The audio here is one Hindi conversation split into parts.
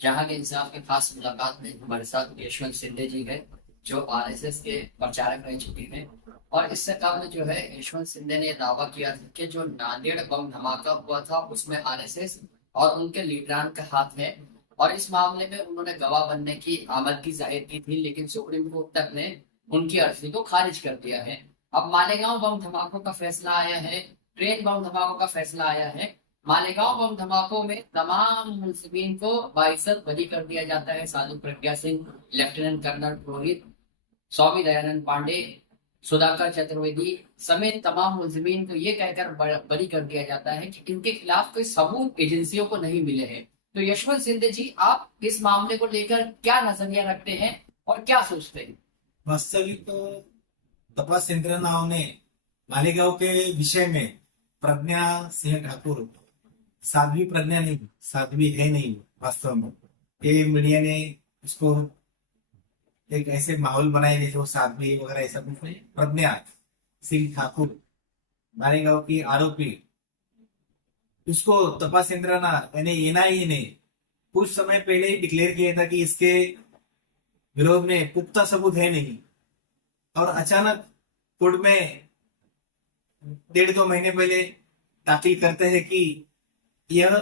जहां के इंसाफ के खास मुलाकात में हमारे साथ यशवंत सिंधे जी है, जो आरएसएस के प्रचारक रह चुके हैं। और इससे कबल जो है यशवंत सिंधे ने दावा किया था कि जो नांदेड़ बम धमाका हुआ था उसमें आरएसएस और उनके लीडरान का हाथ है। और इस मामले में उन्होंने गवाह बनने की आमदगी जाहिर की थी, लेकिन सुप्रीम कोर्ट तक ने उनकी अर्जी को खारिज कर दिया है। अब मालेगांव बम धमाकों का फैसला आया है, ट्रेन बम धमाकों का फैसला आया है। मालेगांव बम धमाकों में तमाम मुलजिमीन को बाइज्जत बरी कर दिया जाता है। साधु प्रज्ञा सिंह, लेफ्टिनेंट कर्नल पुरोहित, स्वामी दयानंद पांडे, सुधाकर चतुर्वेदी समेत तमाम मुलजिमीन को ये कहकर बरी कर दिया जाता है कि इनके खिलाफ कोई सबूत एजेंसियों को नहीं मिले हैं। तो यशवंत सिंधे जी, आप इस मामले को लेकर क्या नजरिया रखते हैं और क्या सोचते हैं? वास्तविक तपास यंत्रणाओं ने मालेगांव के विषय में प्रज्ञा सिंह ठाकुर साध्वी प्रज्ञा नहीं, साध्वी है नहीं वास्तव में। ये मीडिया ने उसको एक ऐसे माहौल बनाए जैसे वो साध्वी वगैरह ऐसा कुछ नहीं। प्रज्ञा सिंह ठाकुर मालेगांव की आरोपी, उसको तपास यंत्रणा यानी एनआईए ने कुछ समय पहले ही डिक्लेयर किया था कि इसके विरोध में पुख्ता सबूत है नहीं। और अचानक कोर्ट में 1.5-2 महीने पहले दाखिल करते हैं कि यह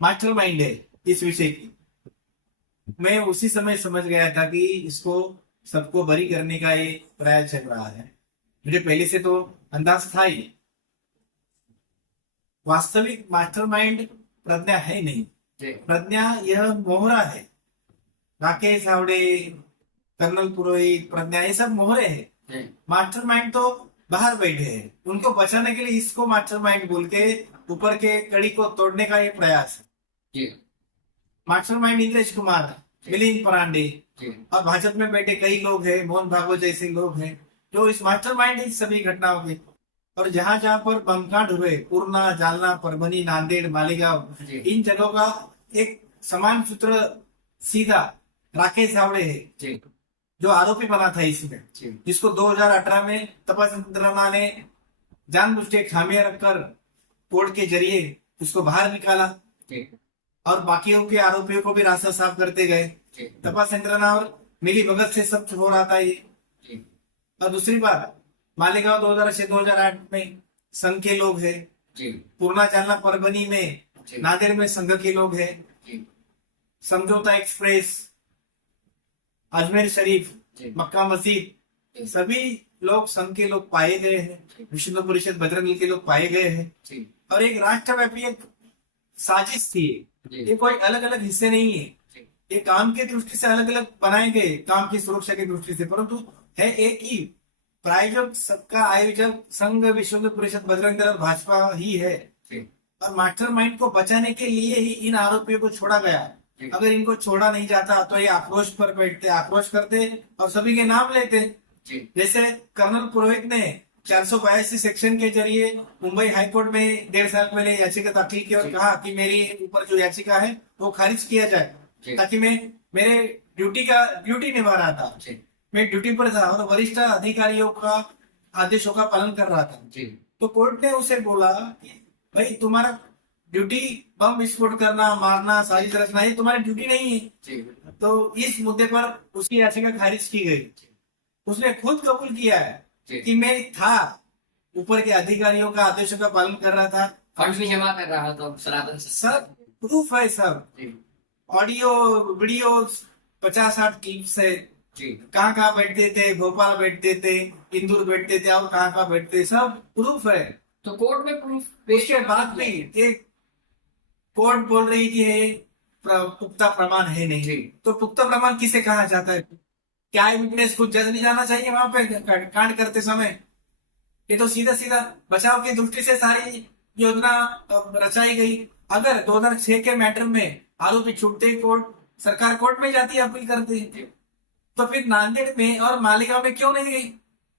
मास्टरमाइंड है इस विषय की। मैं उसी समय समझ गया था कि इसको सबको बरी करने का ये प्रयास चल रहा है। मुझे पहले से तो अंदाज था ही। वास्तविक मास्टरमाइंड प्रज्ञा है नहीं, प्रज्ञा यह मोहरा है। राकेश हावड़े, कर्नल पुरोहित, प्रज्ञा ये सब मोहरे हैं। मास्टरमाइंड तो बाहर बैठे हैं, उनको बचाने के लिए इसको मास्टरमाइंड बोल के ऊपर के कड़ी को तोड़ने का ये प्रयास है। मास्टरमाइंड इंद्रेश कुमार, मिलिंद परांडे और भाजपा में बैठे कई लोग हैं, मोहन भागवत जैसे लोग हैं जो इस मास्टरमाइंड इन सभी घटनाओं के। और जहां जहां पर बमकांड हुए, पूर्णा, जालना, परभनी, नांदेड़, मालेगांव, इन जगहों का एक समान सूत्र सीधा राकेश हावड़े है जो आरोपी बना था इसमें, जिसको 2018 में तपास यंत्रणा ने जानबूझ के खामियां रखकर कोर्ट के जरिए उसको बाहर निकाला और बाकियों के आरोपियों को भी रास्ता साफ करते गए। तपास यंत्रणा और मिली भगत से सब हो रहा था ये। और दूसरी बात, मालेगांव 2006-2008 में संघ के लोग हैं, पूर्णा, जालना, परभनी में, नांदेड़ में संघ के लोग हैं। समझौता एक्सप्रेस, अजमेर शरीफ, मक्का मस्जिद, सभी लोग संघ के लोग पाए गए हैं। विश्व परिषद बजरंग के लोग पाए गए हैं। और एक राष्ट्रव्यापी एक साजिश थी, ये कोई अलग अलग हिस्से नहीं है। ये काम की दृष्टि से अलग अलग बनाए गए, काम की सुरक्षा की दृष्टि से, परंतु है एक ही। प्रायोजक, सबका आयोजक संघ, विश्व परिषद, बजरंग दल और भाजपा ही है। और मास्टरमाइंड को बचाने के लिए ही इन आरोपियों को छोड़ा गया। अगर इनको छोड़ा नहीं जाता तो ये आक्रोश पर बैठते, आक्रोश करते और सभी के नाम लेते। जैसे कर्नल पुरोहित ने 482 सेक्शन के जरिए मुंबई हाईकोर्ट में 1.5 साल पहले याचिका दाखिल की और कहा कि मेरी ऊपर जो याचिका है वो खारिज किया जाए, ताकि मैं मेरे ड्यूटी निभा रहा था, मैं ड्यूटी पर था और वरिष्ठ अधिकारियों का आदेशों का पालन कर रहा था। तो कोर्ट ने उसे बोला कि भाई, तुम्हारा ड्यूटी बम विस्फोट करना, मारना, साजिश रचना, ये तुम्हारी ड्यूटी नहीं है। तो इस मुद्दे पर उसकी याचिका खारिज की गई। उसने खुद कबूल किया है कि मैं था, ऊपर के अधिकारियों का आदेशों का पालन कर रहा था, फंड भी जमा कर रहा था, सब प्रूफ है, सब ऑडियो वीडियो 50-60 क्लिप्स है। कहाँ बैठते थे, भोपाल बैठते थे, इंदौर बैठते थे और कहाँ बैठते, सब प्रूफ है। तो कोर्ट में प्रूफ उसके बाद भी एक कोर्ट बोल रही थी है पुख्ता प्रमाण है नहीं। तो पुख्ता प्रमाण किसे कहा जाता है? क्या विटनेस को जज नहीं जाना चाहिए वहां पे कांड करते समय? ये तो सीधा सीधा बचाव की दृष्टि से सारी योजना रचाई गई। अगर 2006 के मैटर में आरोपी छूटते ही सरकार कोर्ट में जाती है, अपील करती है, तो फिर नांदेड़ में और मालेगांव में क्यों नहीं गई?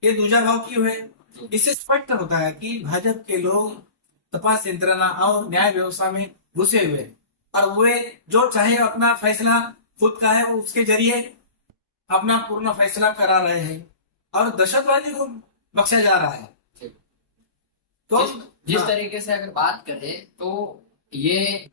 ये दूजा भाव क्यों है? इससे स्पष्ट होता है कि भाजपा के लोग तपास यंत्रणा और न्याय व्यवस्था में घुसे हुए, और वे जो चाहे अपना फैसला खुद का है वो उसके जरिए अपना पूर्ण फैसला करा रहे हैं और दहशतवादी को बख्शा जा रहा है। तो जिस तरीके से अगर बात करें तो ये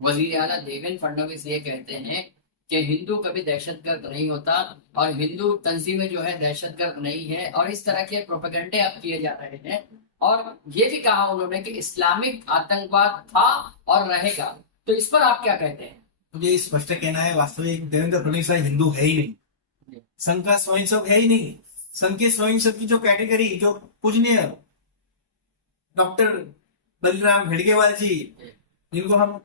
वजीर आला देवेंद्र फडणवीस ये कहते हैं कि हिंदू कभी दहशतगर्द नहीं होता और हिंदू तंजीमें जो है दहशतगर्द नहीं है, और इस तरह के प्रोपेगेंडे अब किए जा रहे हैं। और ये भी कहा उन्होंने कि इस्लामिक आतंकवाद था और रहेगा। तो इस पर आप क्या कहते हैं? मुझे स्पष्ट कहना है, वास्तविक देवेंद्र फडणवीस हिंदू है ही नहीं। संघ का स्वयंसेवक है ही नहीं। संघ के स्वयंसेवक की जो कैटेगरी, जो पूजनीय डॉक्टर बलराम हेडगेवार जी, जिनको हम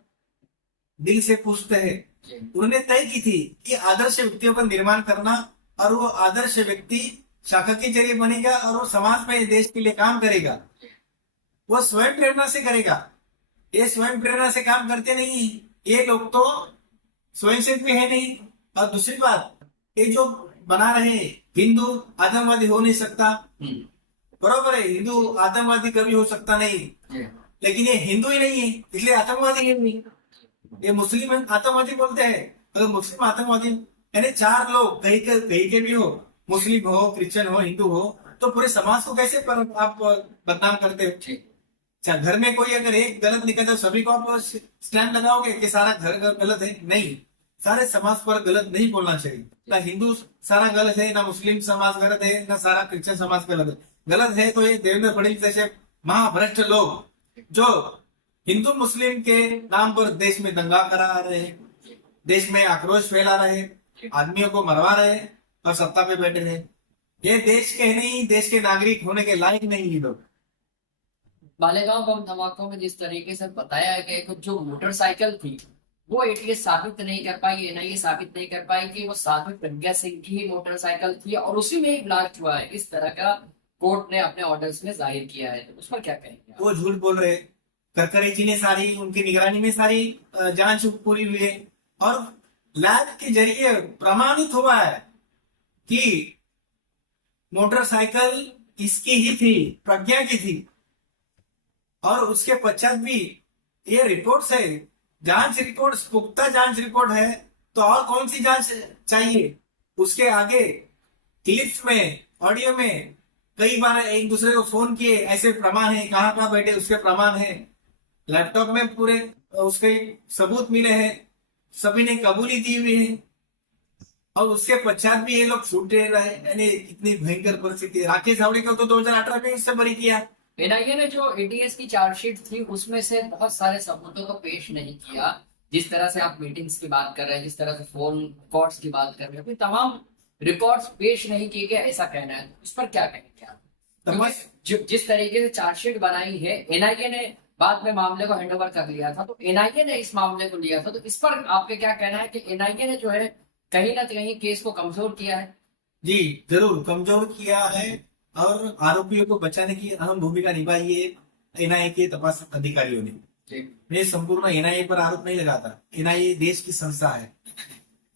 दिल से पूछते हैं, उन्होंने तय की थी कि आदर्श व्यक्तियों का निर्माण करना, और वो आदर्श व्यक्ति शाखा के जरिए बनेगा और वो समाज में देश के लिए काम करेगा। वो स्वयं प्रेरणा से करेगा। ये स्वयं प्रेरणा से काम करते नहीं, ये लोग तो स्वयंसेवक भी है नहीं। और दूसरी बात, ये जो बना रहे हिंदू आतंकवादी हो नहीं सकता, बरोबर है, हिंदू आतंकवादी कभी हो सकता नहीं, लेकिन ये हिंदू ही नहीं है इसलिए आतंकवादी है नहीं। ये मुस्लिम आतंकवादी बोलते हैं। अगर मुस्लिम आतंकवादी यानी चार लोग कहीं के भी हो, मुस्लिम हो, क्रिश्चियन हो, हिंदू हो, तो पूरे समाज को कैसे आप बदनाम करते हो? अच्छा, घर में कोई अगर एक गलत निकलता है सभी को आप स्टैंड लगाओगे कि सारा घर गलत है? नहीं, सारे समाज पर गलत नहीं बोलना चाहिए। ना हिंदू सारा गलत है, ना मुस्लिम समाज गलत है, ना सारा क्रिश्चियन समाज गलत है। तो ये देवेंद्र फडणवीस जैसे महाभ्रष्ट लोग जो हिंदू मुस्लिम के नाम पर देश में दंगा करा रहे हैं, देश में आक्रोश फैला रहे हैं, आदमियों को मरवा रहे हैं और सत्ता पे बैठे रहे, ये देश के नहीं, देश के नागरिक होने के लायक नहीं ये लोग। मालेगांव बम धमाकों में जिस तरीके से बताया गया कि जो मोटरसाइकिल थी वो एटीएस साबित नहीं कर पाई, एनआईए साबित नहीं कर पाई कि वो साध्वी प्रज्ञा सिंह की ही मोटरसाइकिल थी और उसी में ही ब्लास्ट हुआ है, इस तरह का कोर्ट ने अपने ऑर्डर्स में जाहिर किया है। तो उस पर क्या कहेंगे? वो झूठ बोल रहे। करकरे जी ने सारी उनकी निगरानी में सारी जांच पूरी हुई है और लैब के जरिए प्रमाणित हुआ है कि मोटरसाइकिल इसकी ही थी, प्रज्ञा की थी। और उसके पश्चात भी ये रिपोर्ट है, जांच रिपोर्ट, पुख्ता जांच रिपोर्ट है, तो और कौन सी जांच चाहिए? उसके आगे क्लिप्स में, ऑडियो में कई बार एक दूसरे को फोन किए, ऐसे प्रमाण है, कहाँ बैठे उसके प्रमाण है, लैपटॉप में पूरे उसके सबूत मिले हैं, सभी ने कबूली दी हुई है। और उसके पश्चात भी ये लोग छूट रहे हैं, यानी कितनी भयंकर परिस्थिति है। राकेश जावड़ेकर को तो 2018 में इससे बरी किया। एनआईए ने जो एटीएस की चार्जशीट थी उसमें से बहुत सारे सबूतों को पेश नहीं किया। जिस तरह से आप मीटिंग्स की बात कर रहे हैं, जिस तरह से फोन रिकॉर्ड्स की बात कर रहे हैं, तमाम रिकॉर्ड्स पेश नहीं किए गए, ऐसा कहना है। उस पर क्या कहेंगे आप? जिस तरीके से चार्जशीट बनाई है, एनआईए ने बाद में मामले को हैंडओवर कर लिया था, तो एनआईए ने इस मामले को लिया था, तो इस पर आपके क्या कहना है कि एनआईए ने जो है कहीं ना कहीं केस को कमजोर किया है? जी जरूर कमजोर किया है और आरोपियों को बचाने की अहम भूमिका निभाई है एनआईए के तपास अधिकारियों ने। मैं संपूर्ण एनआईए पर आरोप नहीं लगाता। एनआईए देश की संस्था है,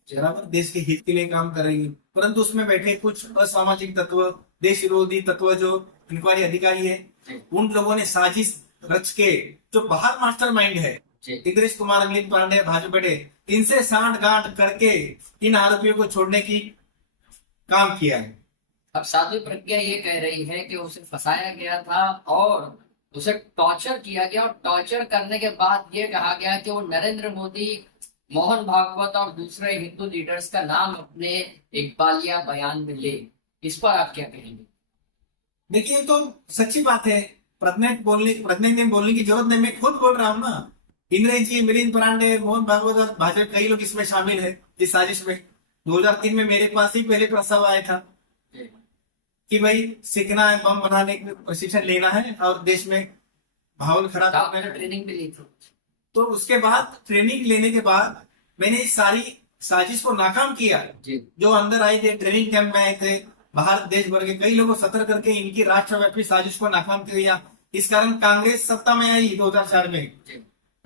बराबर, देश के हित के लिए काम कर रही है, परंतु उसमें बैठे कुछ असामाजिक तत्व, देश विरोधी तत्व जो इंक्वायरी अधिकारी है, उन लोगों ने साजिश रच के, जो बाहर मास्टरमाइंड है इंद्रेश कुमार, अमित पांडे, भाजपा, इनसे सांठ गांठ करके इन आरोपियों को छोड़ने की काम किया है। अब साध्वी प्रज्ञा ये कह रही है कि उसे फंसाया गया था और उसे टॉर्चर किया गया, और टॉर्चर करने के बाद ये कहा गया कि वो नरेंद्र मोदी, मोहन भागवत और दूसरे हिंदू लीडर्स का नाम अपने इकबालिया बयान में ले। इस पर आप क्या कहेंगे? देखिए, तो सच्ची बात है। प्रज्ञा ने बोलने की जरूरत नहीं, मैं खुद बोल रहा हूँ ना। इंद्रेश जी, मिलिंद पांडे, मोहन भागवत और भाजपा, कई लोग इसमें शामिल है इस साजिश में। 2003 में मेरे पास ही पहले प्रस्ताव आया था कि भाई सीखना है, बम बनाने का प्रशिक्षण लेना है और देश में माहौल खराब करना है। ट्रेनिंग भी ली थी। तो उसके बाद ट्रेनिंग लेने के बाद मैंने इस सारी साजिश को नाकाम किया। जो अंदर आए थे, ट्रेनिंग कैंप में आए थे, बाहर देश भर के कई लोगों को सतर्क करके इनकी राष्ट्रव्यापी साजिश को नाकाम किया। इस कारण कांग्रेस सत्ता में आई 2004 में।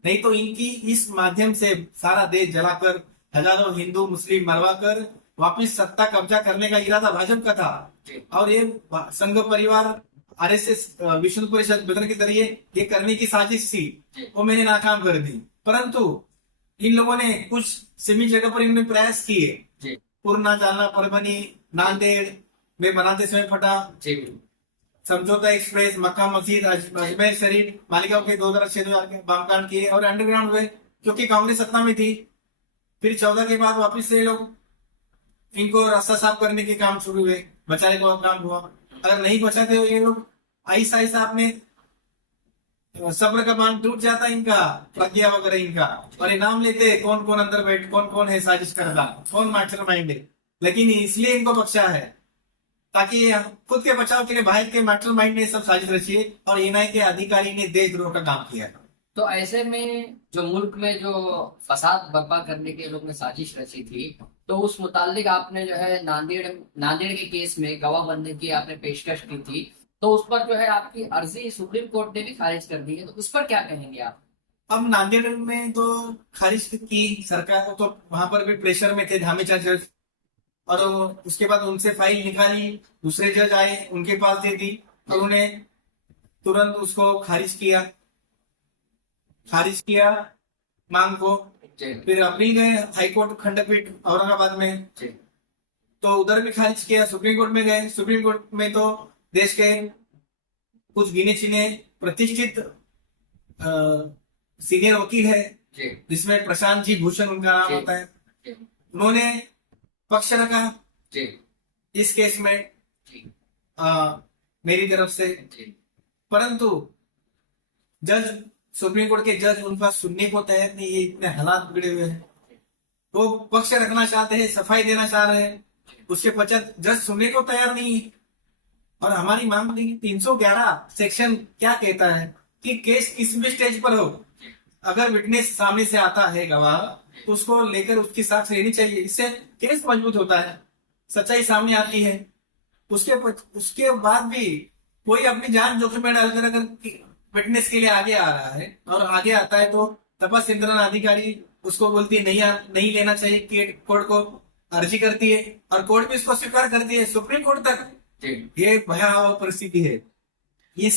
नहीं तो इनकी इस माध्यम से सारा देश जलाकर, हजारों हिंदू मुस्लिम मरवाकर वापिस सत्ता कब्जा करने का इरादा भाजपा का था। और ये संघ परिवार, आरएसएस, विश्व परिषद बदलने के जरिए ये करने की साजिश थी, वो मैंने नाकाम कर दी। परंतु इन लोगों ने कुछ सीमित जगह पर इन्होंने प्रयास किए। पूर्णा, जालना, परभनी, नांदेड़ में बनाते समय फटा। समझौता एक्सप्रेस, मक्का मस्जिद, अजमेर शरीफ, मालिगांव के 2006 के बम कांड किए और अंडरग्राउंड हुए। क्योंकि कांग्रेस सत्ता में थी। फिर 14 के बाद वापस से लोग इनको रास्ता साफ करने के काम शुरू हुए, बचाने का काम हुआ। अगर नहीं बचाते तो ये लोग ऐसा ऐसा अपने सब्र का बांध टूट जाता इनका, प्रज्ञा वगैरह इनका, और इनाम लेते कौन कौन अंदर बैठ, कौन कौन है साजिश करता, कौन मास्टरमाइंड है। लेकिन इसलिए इनको बख्शा है ताकि ये खुद के बचाव के लिए बाहर के मास्टरमाइंड ने सब साजिश रची है और एनआईए के अधिकारी ने देशद्रोह का काम किया। तो ऐसे में जो मुल्क में जो फसाद बर्पा करने के लोग ने साजिश रची थी, तो उस मुतालिक आपने जो है नांदेड़ के केस में गवाह बनने की आपने पेशकश की थी, तो उस पर जो है आपकी अर्जी सुप्रीम कोर्ट ने भी खारिज कर दी है, तो उस पर क्या कहेंगे आप? अब नांदेड़ में तो खारिज की सरकार को, तो वहां पर भी प्रेशर में थे धामीचंद जज, और उसके बाद उनसे फाइल निकाली, दूसरे जज आए उनके पास दे दी और उन्हें तुरंत उसको खारिज किया मांग को। फिर अपील गए हाईकोर्ट खंडपीठ औरंगाबाद में, तो उधर भी खारिज किया। सुप्रीम कोर्ट में गए, सुप्रीम कोर्ट में तो देश के कुछ गिने चुने प्रतिष्ठित सीनियर वकील है, जिसमें प्रशांत जी भूषण उनका नाम होता है, उन्होंने पक्ष रखा इस केस में मेरी तरफ से। परंतु जज, सुप्रीम कोर्ट के जज उनका सुनने को तैयार नहीं है, इतने हालात बिगड़े हुए हैं। वो पक्ष रखना चाहते हैं, सफाई देना चाह रहे हैं, उसके पश्चात जज सुनने को तैयार नहीं है। और हमारी मांग 311 सेक्शन क्या कहता है कि केस किस भी स्टेज पर हो, अगर विटनेस सामने से आता है गवाह, तो उसको लेकर उसकी साक्ष्य लेनी चाहिए, इससे केस मजबूत होता है, सच्चाई सामने आती है। उसके बाद भी कोई अपनी जान जोखिम में डालकर अगर विटनेस के लिए आगे आ रहा है और आगे आता है, तो तपास यंत्रणा अधिकारी उसको बोलती है नहीं लेना चाहिए, कि कोर्ट को अर्जी करती है और कोर्ट भी इसको स्वीकार करती है, सुप्रीम कोर्ट तक। ये भयावह परिस्थिति है, ये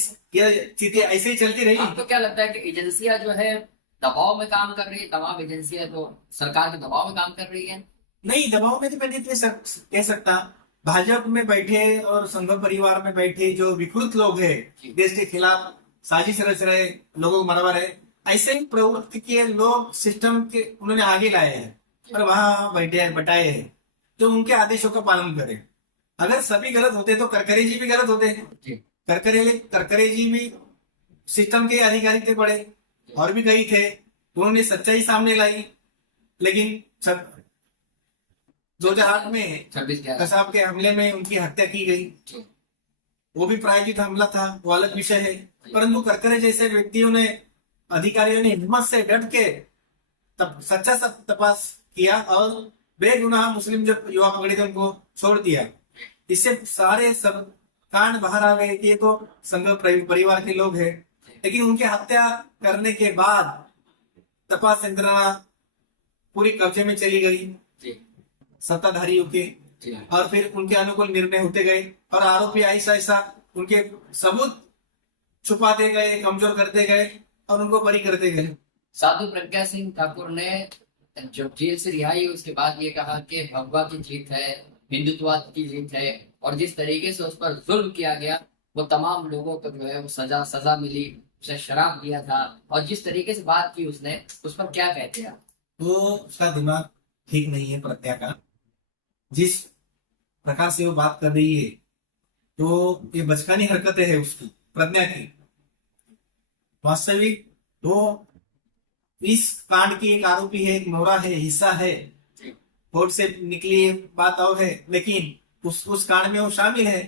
चीजें ऐसे ही चलती रही। आपको क्या लगता है कि एजेंसियां जो है दबाव में काम कर रही है, तमाम एजेंसियां तो सरकार के दबाव में काम कर रही है? नहीं, दबाव में तो मैं नहीं कह सकता। भाजपा में बैठे और संघ परिवार में बैठे जो विकृत लोग हैं, देश के खिलाफ साजिश रच रहे, लोगों को मरवा रहे, ऐसे ही प्रवृत्ति के लोग सिस्टम के उन्होंने आगे लाए हैं और वहां बैठाए हैं, तो उनके आदेशों का पालन करें। अगर सभी गलत होते तो करकरे जी भी गलत होते हैं। करकरे जी भी सिस्टम के अधिकारी थे बड़े, और भी कई थे, उन्होंने सच्चाई सामने लाई। लेकिन 2008 में कसाब के हमले में उनकी हत्या की गई, वो भी प्रायोजित हमला था, वो अलग विषय है। परंतु करकरे जैसे व्यक्तियों ने, अधिकारियों ने हिम्मत से डट के सच्चा तपास किया और बेगुनाह मुस्लिम जो युवा पकड़े थे उनको छोड़ दिया। इससे सारे सब कांड बाहर आ गए कि ये तो संघ परिवार के लोग हैं। लेकिन उनकी हत्या करने के बाद तपास यंत्रणा पूरी कब्जे में चली गई सत्ताधारियों के, और फिर उनके अनुकूल निर्णय होते गए और आरोपी ऐसा ऐसा उनके सबूत छुपाते गए, कमजोर करते गए और उनको बरी करते गए। साधु प्रज्ञा सिंह ठाकुर ने जब जेल से रिहाई हुई उसके बाद ये कहा कि भगवा की जीत है, हिंदुत्ववाद की जीत है, और जिस तरीके से उस पर जुल्म किया गया, वो तमाम लोगों को जो है वो सजा मिली, उसे शराब दिया था, और जिस तरीके से बात की उसने, उस पर क्या कहते हैं? वो उसका दिमाग ठीक नहीं है प्रज्ञा का, जिस प्रकार से वो बात कर रही है, तो ये बचकानी हरकतें है उसकी, प्रज्ञा की। वास्तविक तो इस कांड की एक आरोपी है, एक मोहरा है, हिस्सा है, कोर्ट से निकली बात और है, लेकिन उस कांड में वो शामिल है।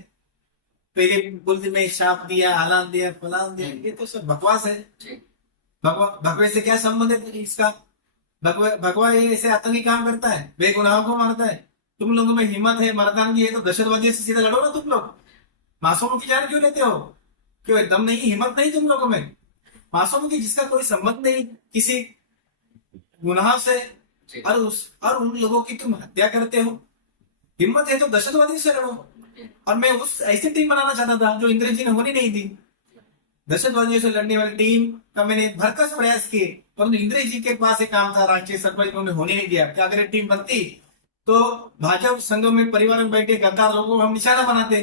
पहले बुल्द में शाप दिया, हालान दिया, फलान दिया, ये तो सब बकवास है। भगवे से क्या संबंध है इसका? भगवा ऐसे आतंकी काम करता है, बेगुनाहों को मारता है। तुम लोगों में हिम्मत है, मर्दानगी है, तो दहशतवादी से सीधा लड़ो ना तुम लोग। मासूमों की जान क्यों लेते हो? क्यों एकदम नहीं, हिम्मत नहीं तुम लोगों में? मासूमों की जिसका कोई संबंध नहीं किसी गुनाह से, और उन लोगों की तुम हत्या करते हो। हिम्मत है तो दहशतवादी से लड़ो। और मैं उस ऐसी टीम बनाना चाहता था जो इंद्रजीत जी ने होनी नहीं थी। दहशतवादियों से लड़ने वाली टीम का मैंने भरकस प्रयास किए, परंतु इंद्रजीत जी के पास एक काम था, राष्ट्रीय सरपंच, उन्होंने होने नहीं दिया। क्या अगर टीम बनती तो भाजपा संघ में परिवार में बैठे गद्दार लोगों को हम निशाना बनाते।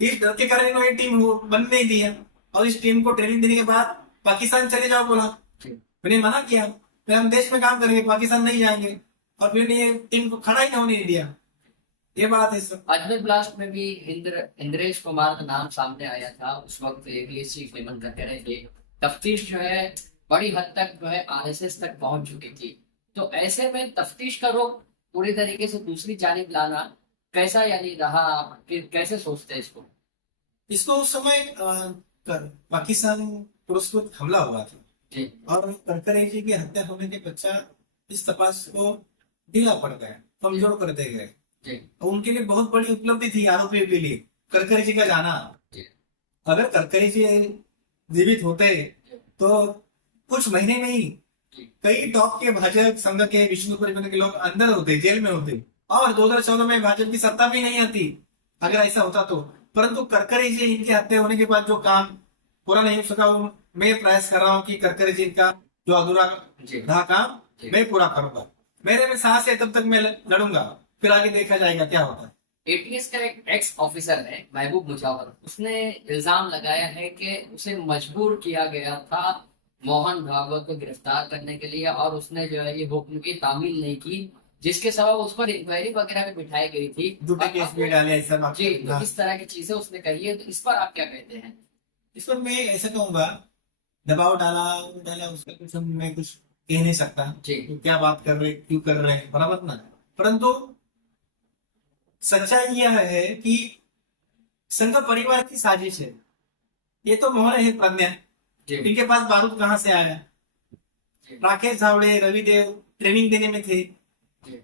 इस डर के कारण इन्होंने टीम बन नहीं दिया, और इस टीम को ट्रेनिंग देने के बाद पाकिस्तान चले जाओ बोला। मैंने मना किया, फिर हम देश में काम करेंगे, पाकिस्तान नहीं जाएंगे, और फिर ये टीम को खड़ा ही नहीं होने दिया। ये बात है सर। अजमेर ब्लास्ट में भी इंद्रेश कुमार का नाम सामने आया था। उस वक्त एबीएस चीफ नियमन करते रहे थे। तफ्तीश जो है बड़ी हद तक जो है आरएसएस तक पहुंच चुकी थी। तो ऐसे में तफ्तीश का रुख पूरी तरीके से दूसरी जानिब लाना कैसा यानी रहा, फिर कैसे सोचते हैं इसको? इसको उस समय पाकिस्तान पुरस्कृत हमला हुआ था जी और करकरे जी की हत्या होने के पश्चात इस तपास को ढीला पड़ गया, कमजोर कर दे गए। जी उनके लिए बहुत बड़ी उपलब्धि थी आरोपियों के लिए करकरे जी का जाना। जी अगर करकरे जी जीवित होते तो कुछ महीने में ही कई टॉप के भाजपा संघ के विष्णु परिवार के लोग अंदर होते, जेल में होते, और 2014 में भाजपा की सत्ता भी नहीं आती अगर ऐसा होता तो। परंतु करकरे जी इनकी हत्या होने के बाद जो काम पूरा नहीं हो सका, वो मैं प्रयास कर रहा हूँ कि करकरे जी का जो अधूरा रहा काम मैं पूरा करूंगा। मेरे में साहस है, तब तक मैं लड़ूंगा, फिर आगे देखा जाएगा क्या होता है। एटीएस का एक एक्स ऑफिसर है महबूब मुजावर, उसने इल्जाम लगाया है कि उसे मजबूर किया गया था मोहन भागवत को गिरफ्तार करने के लिए, और उसने जो है ये हुक्म की तामील नहीं की, जिसके सबब उस पर इंक्वायरी वगैरह भी बिठाई गई थी, झूठे केस में डाले ऐसा बात। जी। तो इस तरह की चीजें उसने कही है, तो इस पर आप क्या कहते हैं? इस पर मैं ऐसा कहूंगा, दबाव डाला उसका कुछ मैं कुछ कह नहीं सकता जी तो क्या बात कर रहे, क्यों कर रहे हैं, बराबर ना। परंतु सच्चाई यह है कि संघ परिवार की साजिश है। ये तो मोहर है प्रज्ञा, जी इनके पास बारूद कहाँ से आया? राकेश झावड़े, रविदेव ट्रेनिंग देने में थे। जी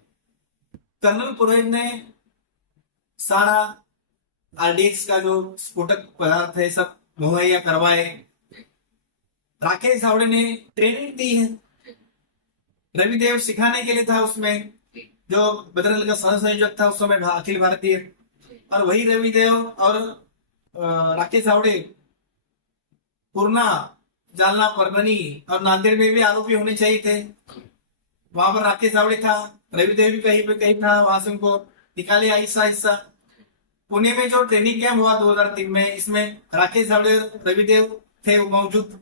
कर्नल पुरोहित ने सारा आरडीएक्स का जो स्फोटक पदार्थ है सब मुहैया करवाए। राकेश झावड़े ने ट्रेनिंग दी है, रविदेव सिखाने के लिए था उसमें, जो बजरंग का सह संयोजक था उस समय अखिल भारतीय। और वही रविदेव और राकेश झावड़े पूर्णा, जालना, परभनी और नांदेड़ में भी आरोपी होने चाहिए थे। वहां पर राकेश झावड़े था, रविदेव भी कहीं पे कहीं था, वहां से उनको निकाले आहिस्ता आहिस्ता। पुणे में जो ट्रेनिंग कैंप हुआ 2003 में, इसमें राकेश झावड़े, रविदेव थे वो मौजूद।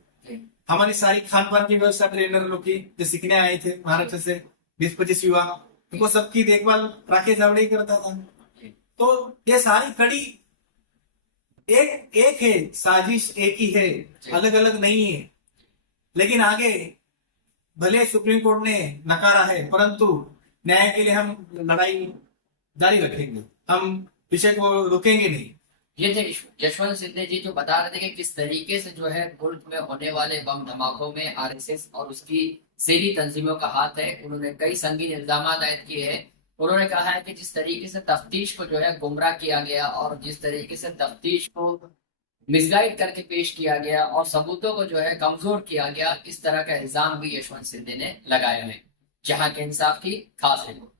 हमारी सारी खान पान की व्यवस्था ट्रेनर लोग की जो सीखने आए थे महाराष्ट्र से 20-25 युवा, उनको सबकी देखभाल राकेश झावड़े ही करता था। तो ये सारी कड़ी एक है, साजिश एक ही है, अलग अलग नहीं है। लेकिन आगे भले सुप्रीम कोर्ट ने नकारा है, परंतु न्याय के लिए हम लड़ाई जारी रखेंगे, हम विषय को रोकेंगे नहीं। ये थे यशवंत सिन्हा जी, जो बता रहे थे कि किस तरीके से जो है मुल्क में होने वाले बम धमाकों में आरएसएस और उसकी सेरी तंजीमों का हाथ है। उन्होंने कई संगीन इल्जाम आयद किए हैं। उन्होंने कहा है कि जिस तरीके से तफ्तीश को जो है गुमराह किया गया और जिस तरीके से तफ्तीश को मिसगाइड करके पेश किया गया और सबूतों को जो है कमजोर किया गया, इस तरह का इल्जाम भी यशवंत सिन्हा ने लगाया है। जहां के इंसाफ की खास रिपोर्ट।